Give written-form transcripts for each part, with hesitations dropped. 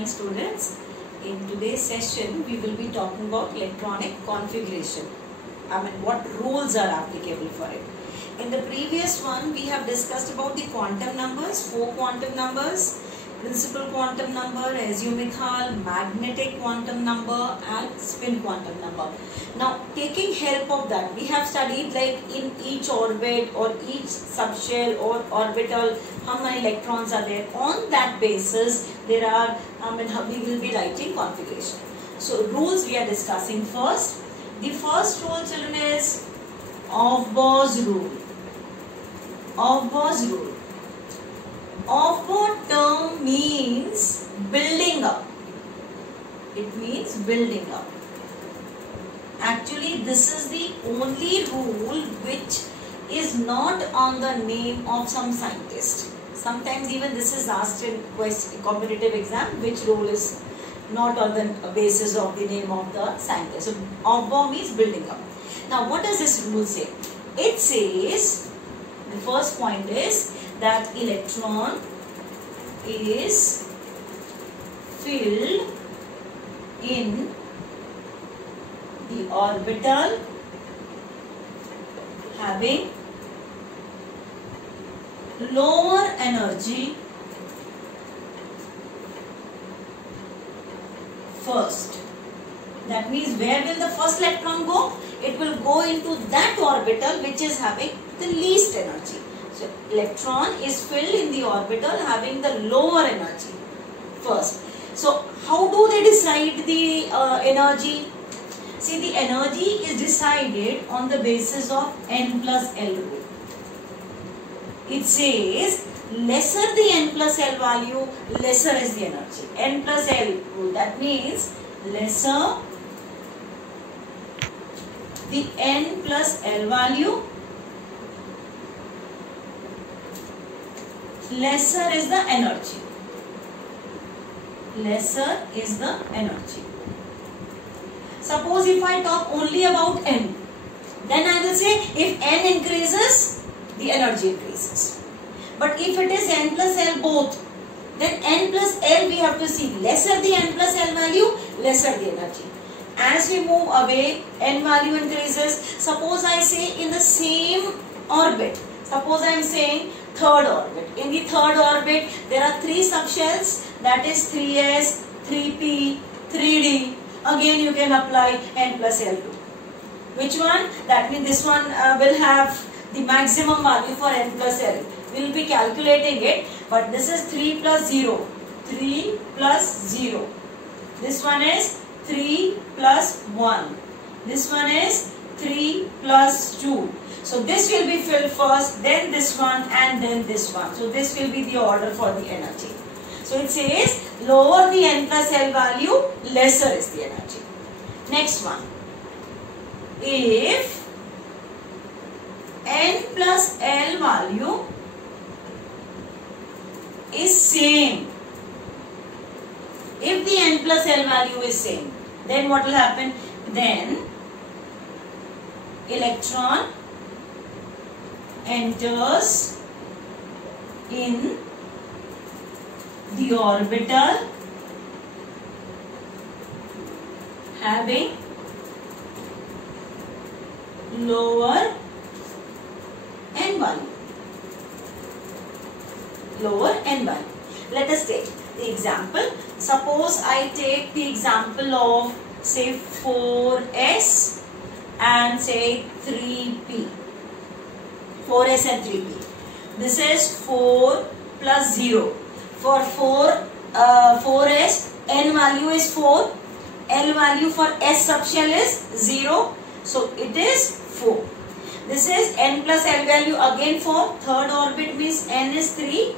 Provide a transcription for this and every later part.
fine students. In today's session we will be talking about electronic configuration. What rules are applicable for it. In the previous one we have discussed about the quantum numbers, 4 quantum numbers, principal quantum number, azimuthal, magnetic quantum number and spin quantum number. Now taking help of that we have studied like in each orbit or each subshell or orbital how many electrons are there. On that basis there are we will be writing configuration. So rules we are discussing first. The first rule children is Aufbau's rule. Aufbau's rule. Aufbau term means building up. It means building up. Actually, this is the only rule which is not on the name of some scientist. Sometimes even this is asked in competitive exam, which rule is not on the basis of the name of the scientist. So, Aufbau means building up. Now, what does this rule say? It says, the first point is that electron is filled in the orbital having lower energy first. That means where will the first electron go? It will go into that orbital which is having the least energy. So electron is filled in the orbital having the lower energy first. So how do they decide the energy? See, the energy is decided on the basis of n plus L rule. It says lesser the n plus L value, lesser is the energy. N plus L rule, that means lesser the n plus L value, lesser is the energy. Lesser is the energy. Suppose if I talk only about n, then I will say if n increases, the energy increases. But if it is n plus L both, then n plus L we have to see lesser the n plus L value, lesser the energy. As we move away, n value increases. Suppose I say in the same orbit, suppose I am saying third orbit. In the third orbit, there are 3 subshells, that is 3s, 3p, 3d. Again you can apply n plus L2. Which one? That means this one will have the maximum value for n plus L. We will be calculating it, but this is 3 plus 0. 3 plus 0. This one is 3 plus 1. This one is 3 plus 2. So this will be filled first, then this one and then this one. So this will be the order for the energy. So it says lower the n plus L value, lesser is the energy. Next one. If n plus L value is same, if the n plus L value is same, then what will happen? Then electron enters in the orbital having lower n value. Lower n value. Let us take the example. Suppose I take the example of say 4s and say 3p. 4s and 3p. This is 4 plus 0. For 4s, n value is 4. L value for s subshell is 0. So it is 4. This is n plus L value again for third orbit means n is 3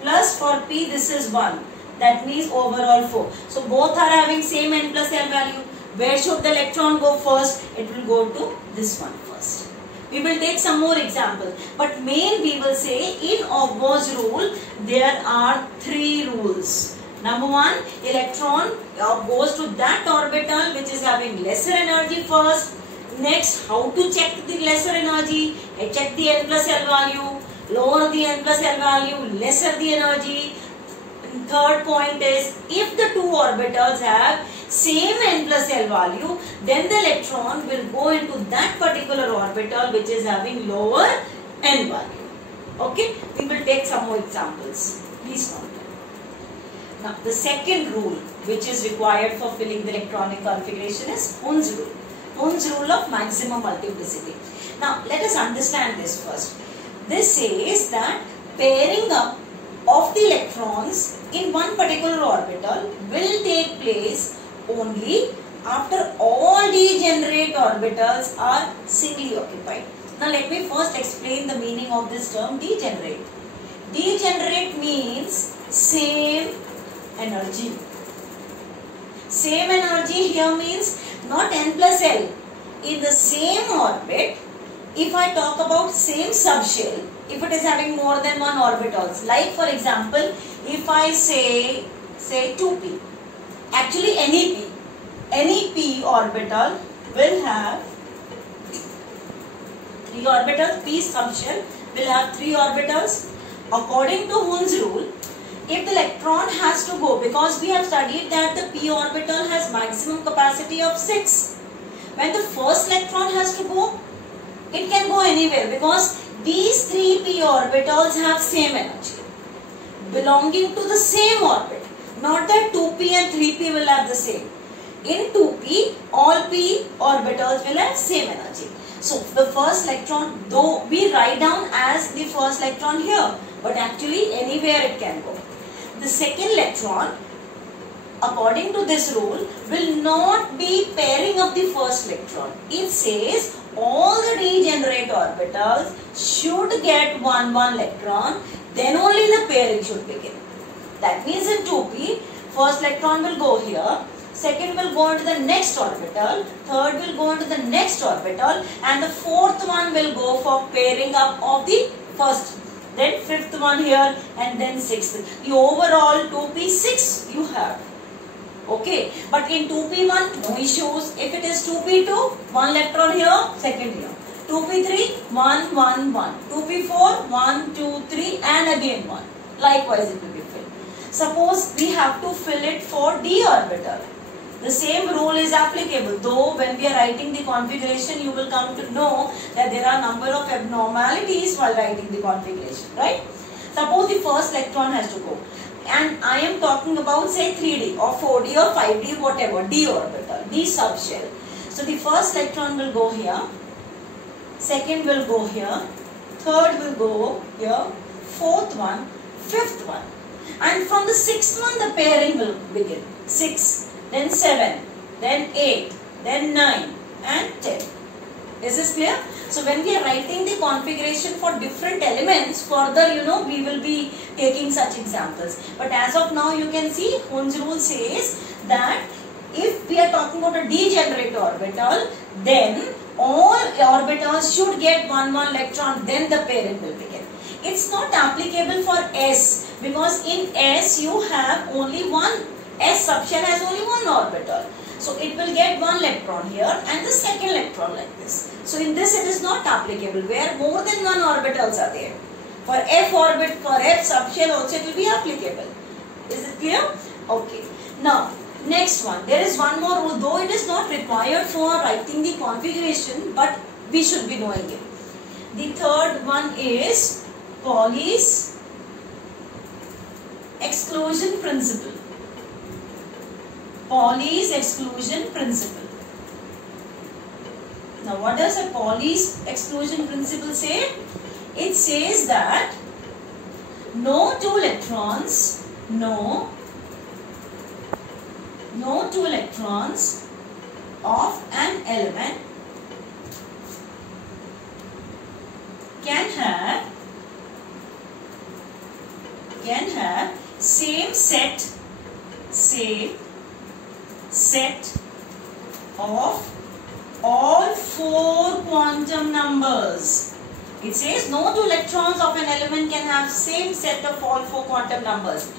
plus for p this is 1. That means overall 4. So both are having same n plus L value. Where should the electron go first? It will go to this one first. We will take some more examples. But main we will say in Aufbau's rule there are 3 rules. Number 1, electron goes to that orbital which is having lesser energy first. Next, how to check the lesser energy? Check the n plus L value. Lower the n plus L value, lesser the energy. Third point is, if the two orbitals have same n plus L value, then the electron will go into that particular orbital which is having lower n value. Okay, we will take some more examples. Please note that. Now, the second rule which is required for filling the electronic configuration is Hund's rule. Hund's rule of maximum multiplicity. Now, let us understand this first. This says that pairing up of the electrons in one particular orbital will take place only after all degenerate orbitals are singly occupied. Now let me first explain the meaning of this term degenerate. Degenerate means same energy. Same energy here means not n plus L. In the same orbit, if I talk about same subshell, if it is having more than one orbitals, like for example, if I say 2p, actually any p orbital will have 3 orbitals. P subshell will have 3 orbitals. According to Hund's rule, if the electron has to go, because we have studied that the p orbital has maximum capacity of 6. When the first electron has to go, it can go anywhere because these 3 p orbitals have same energy belonging to the same orbit. Not that 2p and 3p will have the same. In 2p, all p orbitals will have same energy. So the first electron, though we write down as the first electron here, but actually anywhere it can go. The second electron, according to this rule, will not be pairing up the first electron. It says all the degenerate orbitals should get one electron, then only the pairing should begin. That means in 2p, first electron will go here, second will go into the next orbital, third will go into the next orbital, and the fourth one will go for pairing up of the first, then fifth one here, and then sixth. The overall 2p6 you have. Okay, but in 2p1 no issues. If it is 2p2, one electron here, second here. 2p3, 1, 1, 1. 2p4, 1, 2, 3, and again 1. Likewise it will be filled. Suppose we have to fill it for d orbital. The same rule is applicable, though when we are writing the configuration, you will come to know that there are number of abnormalities while writing the configuration, right? Suppose the first electron has to go, and I am talking about say 3d or 4d or 5d, whatever, d orbital, d subshell. So the first electron will go here, second will go here, third will go here, fourth one, fifth one, and from the sixth one the pairing will begin. 6. Then 7, then 8, then 9 and 10. Is this clear? So when we are writing the configuration for different elements, further we will be taking such examples. But as of now you can see Hund's rule says that if we are talking about a degenerate orbital, then all orbitals should get one electron, then the pairing will begin. It's not applicable for S, because in S you have only one. S subshell has only one orbital. So it will get one electron here and the second electron like this. So in this it is not applicable where more than one orbitals are there. For F orbit, for F subshell also it will be applicable. Is it clear? Okay. Now next one. There is one more rule, though it is not required for writing the configuration, but we should be knowing it. The third one is Pauli's exclusion principle. Pauli's exclusion principle. Now what does a Pauli's exclusion principle say? It says that no two electrons of an element can have same set of all 4 quantum numbers. It says no two electrons of an element can have same set of all 4 quantum numbers.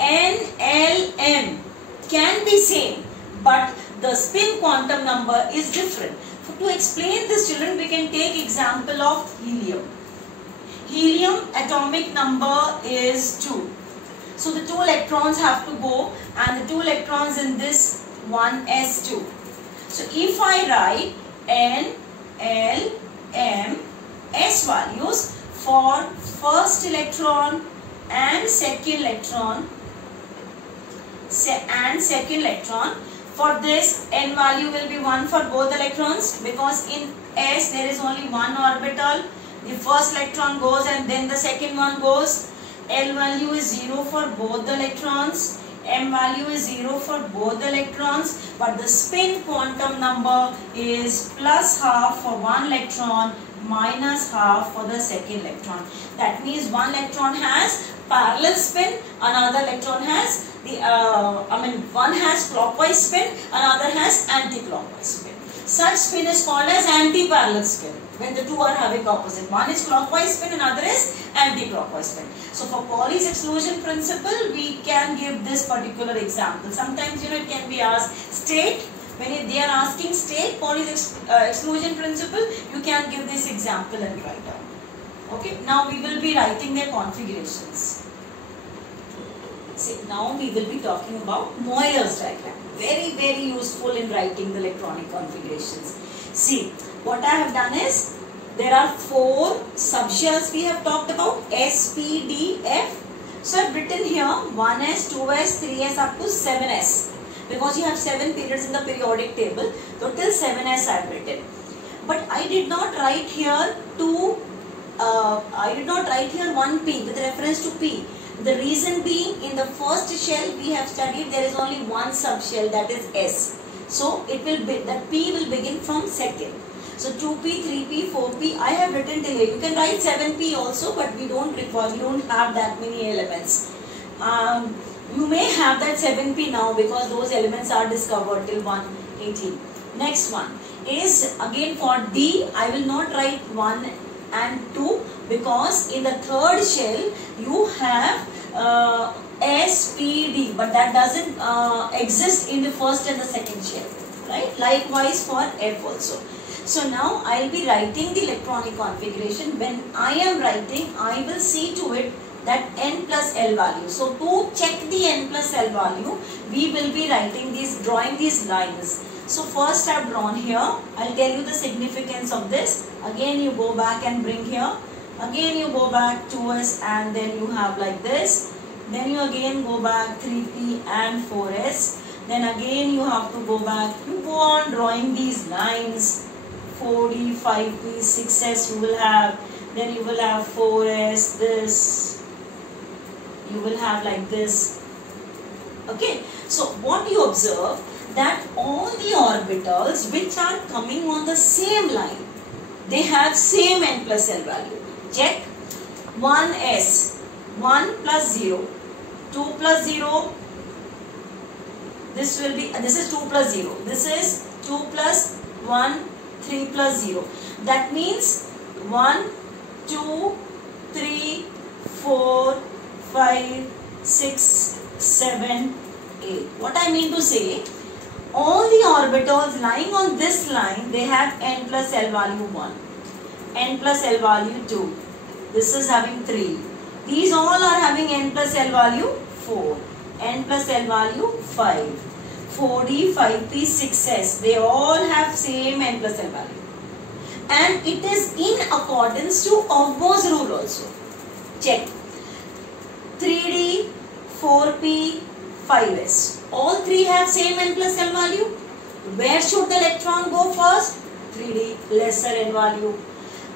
N, L, M can be same, but the spin quantum number is different. To explain this, children, we can take example of helium. Helium atomic number is 2. So the 2 electrons have to go, and the 2 electrons in this one s2. So if I write N, L, M, S values for first electron and second electron, for this N value will be 1 for both electrons, because in S there is only one orbital. The first electron goes and then the second one goes. L value is 0 for both the electrons. M value is 0 for both the electrons, but the spin quantum number is plus half for one electron, minus half for the second electron. That means one electron has parallel spin, another electron has one has clockwise spin, another has anti-clockwise spin. Such spin is called as anti-parallel spin when the two are having opposite. One is clockwise spin, another is anti-clockwise spin. So for Pauli's exclusion principle, we can give this particular example. Sometimes it can be asked state. When they are asking state Pauli's exclusion principle, you can give this example and write down. Okay. Now we will be writing their configurations. See, now we will be talking about Moyer's diagram. Very, very useful in writing the electronic configurations. See, what I have done is, there are 4 subshells we have talked about, S, P, D, F. So I have written here 1s, 2s, 3s up to 7s. Because you have 7 periods in the periodic table, so till 7s I have written. But I did not write here 1p with reference to p. The reason being, in the first shell we have studied there is only one subshell, that is S. So it will be that p will begin from second. So 2p, 3p, 4p I have written till here. You can write 7p also, but we don't require, we don't have that many elements. You may have that 7p now because those elements are discovered till 118. Next one is again for D. I will not write 1 and 2 because in the third shell you have S, P, D, but that doesn't exist in the first and the second shell, right? Likewise for F also. So now I will be writing the electronic configuration. When I am writing, I will see to it that N plus L value. So to check the N plus L value, we will be writing these, drawing these lines. So first I have drawn here. I will tell you the significance of this. Again you go back and bring here. Again you go back 2s and then you have like this. Then you again go back 3p and 4s. Then again you have to go back. You go on drawing these lines. 4d, 5p, 6s you will have. Then you will have 4s, this. You will have like this. Okay. So what you observe, that all the orbitals which are coming on the same line, they have same N plus L value. Check. 1s, 1 plus 0, 2 plus 0, this will be, this is 2 plus 0, this is 2 plus 1, 3 plus 0. That means 1, 2, 3, 4, 5, 6, 7, 8. What I mean to say, all the orbitals lying on this line, they have N plus L value 1, N plus L value 2. This is having 3. These all are having N plus L value 4, N plus L value 5, 4d, 5p, 6s. They all have same N plus L value. And it is in accordance to Aufbau's rule also. Check. 3d, 4p, 5s. All 3 have same N plus L value. Where should the electron go first? 3d, lesser N value.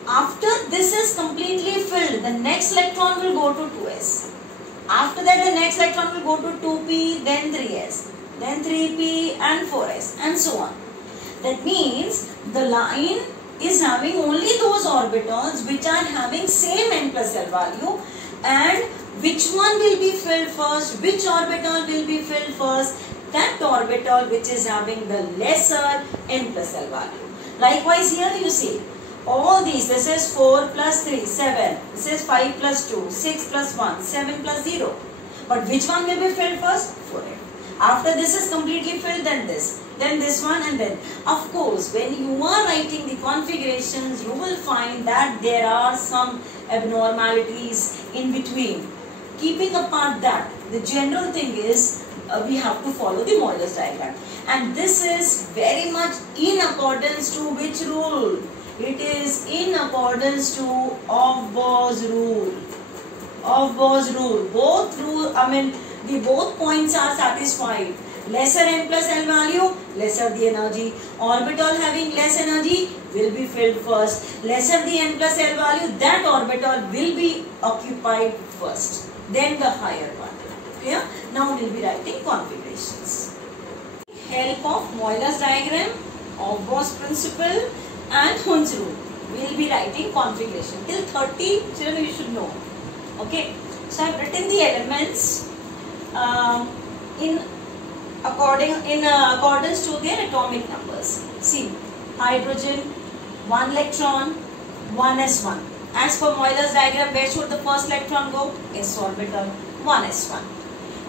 After this is completely filled, the next electron will go to 2s. After that, the next electron will go to 2p, then 3s, then 3p and 4s, and so on. That means the line is having only those orbitals which are having same N plus L value, and which one will be filled first, which orbital will be filled first? That orbital which is having the lesser N plus L value. Likewise here you see, all these, this is 4 plus 3, 7, this is 5 plus 2, 6 plus 1, 7 plus 0. But which one will be filled first? 4F. After this is completely filled, then this one, and then. Of course, when you are writing the configurations, you will find that there are some abnormalities in between. keeping apart that, the general thing is we have to follow the Moyler's diagram. And this is very much in accordance to which rule? It is in accordance to Aufbau's rule. Aufbau's rule. Both both points are satisfied. Lesser n plus L value, lesser the energy. Orbital having less energy will be filled first. Lesser the n plus L value, that orbital will be occupied first. Then the higher one. Clear? Now we will be writing configurations. Help of Moyler's diagram, Aufbau's principle and Hund's rule. We will be writing configuration. Till 30, children, you should know. Okay. So I have written the elements in accordance to their atomic numbers. See, hydrogen, 1 electron, 1s1. As per Moyler's diagram, where should the first electron go? S orbital, 1s1.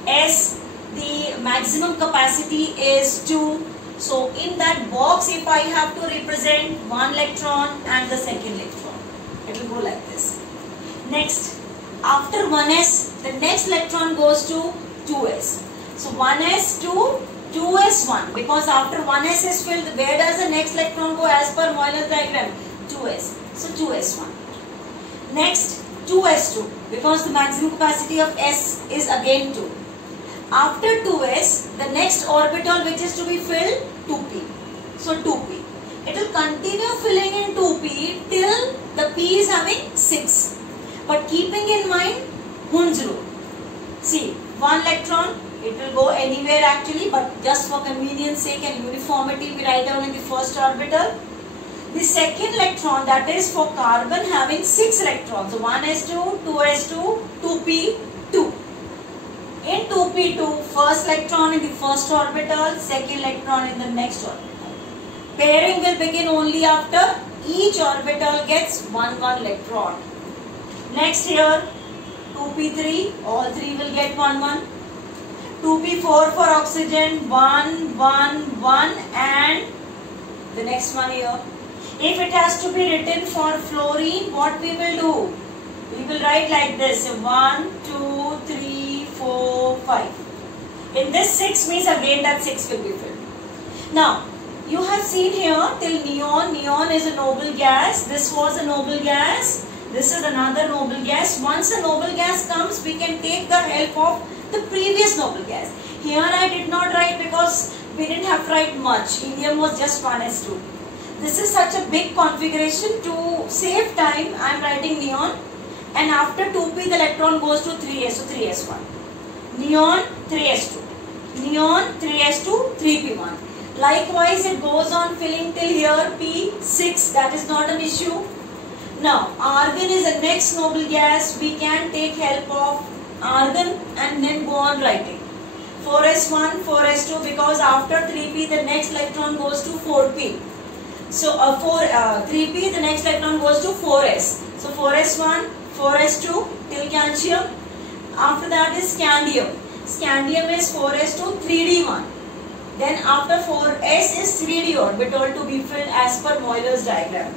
S, the maximum capacity is 2. So in that box, if I have to represent 1 electron and the second electron, it will go like this. Next, after 1s, the next electron goes to 2s. So 1s to 2s1, because after 1s is filled, where does the next electron go as per Moyler's diagram? 2s. So 2s1. Next, 2s2, because the maximum capacity of s is again 2. After 2s, the next orbital which is to be filled, 2p. So 2p. It will continue filling in 2p till the p is having 6. But keeping in mind Hund's rule. See, 1 electron, it will go anywhere actually, but just for convenience sake and uniformity, we write down in the first orbital. The second electron, that is for carbon, having 6 electrons. So 1s2, 2s2, 2p, 2. In 2p2, first electron in the first orbital, second electron in the next orbital. Pairing will begin only after each orbital gets 1 electron. Next here, 2p3, all 3 will get 1 1. 2p4 for oxygen, 1 1 1, and the next one here. If it has to be written for fluorine, what we will do? We will write like this: 1 2 3 4 5. In this 6 means again that 6 will be filled. Now you have seen here till neon. Neon is a noble gas. This was a noble gas. This is another noble gas. Once a noble gas comes, we can take the help of the previous noble gas. Here I did not write because we didn't have to write much. Helium was just 1s2. This is such a big configuration. To save time, I am writing neon. And after 2p, the electron goes to 3s, so 3s1. Neon, 3s2. Neon, 3s2, 3p1. Likewise, it goes on filling till here p6. That is not an issue. Now, argon is the next noble gas. We can take help of argon and then go on writing. 4s1, 4s2, because after 3p, the next electron goes to 4p. So 3p, the next electron goes to 4s. So 4s1, 4s2 till calcium. After that is scandium. Scandium is 4s2, 3d1. Then after 4s is 3d orbital to be filled as per Moyler's diagram.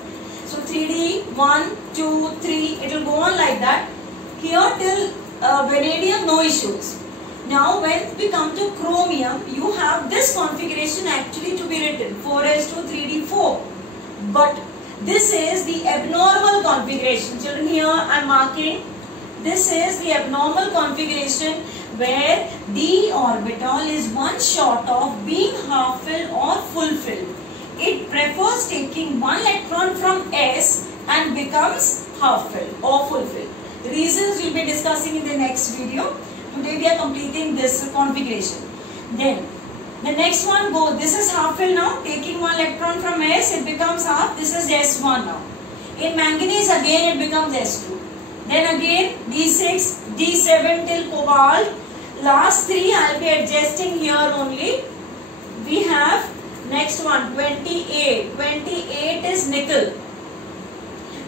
So 3d, 1, 2, 3, it will go on like that. Here till vanadium, no issues. Now when we come to chromium, you have this configuration actually to be written, 4s2, 3d4. But this is the abnormal configuration. Children, here I am marking, this is the abnormal configuration where d orbital is one short of being half filled or full filled. It prefers taking 1 electron from s and becomes half filled or full filled. The reasons we will be discussing in the next video. Today we are completing this configuration. Then the next one goes, this is half filled now, taking 1 electron from s, it becomes half, this is s1 now. In manganese again it becomes s2. Then again d6, d7 till cobalt. Last 3 I will be adjusting here only. We have next one, 28. 28 is nickel.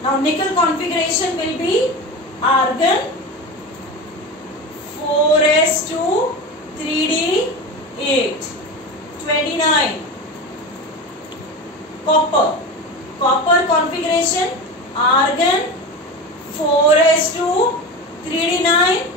Now nickel configuration will be argon, 4s2, 3d8. 29. Copper. Copper configuration, argon, 4s2, 3d9,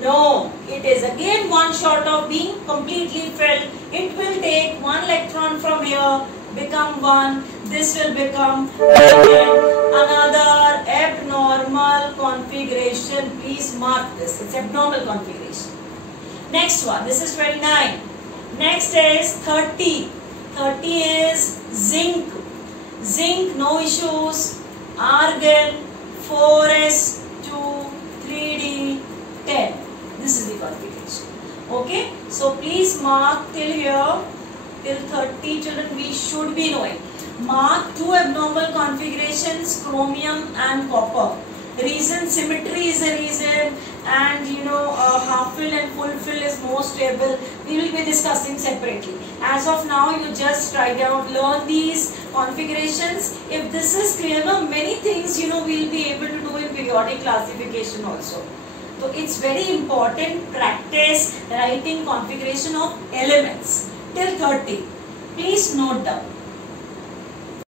No, it is again one short of being completely filled. It will take one electron from here, become one. This will become another abnormal configuration. Please mark this. It's abnormal configuration. Next one. This is 29. Next is 30. 30 is zinc. Zinc, no issues. Argon, 4s2, 3d, 10. This is the configuration. Okay. So please mark till here. Till 30 children we should be knowing. Mark two abnormal configurations, chromium and copper. Reason symmetry is a reason, and half fill and full fill is more stable. We will be discussing separately. As of now, you just try down, learn these configurations. If this is clear, many things we will be able to do in periodic classification also. So it's very important practice writing configuration of elements till 30. Please note down.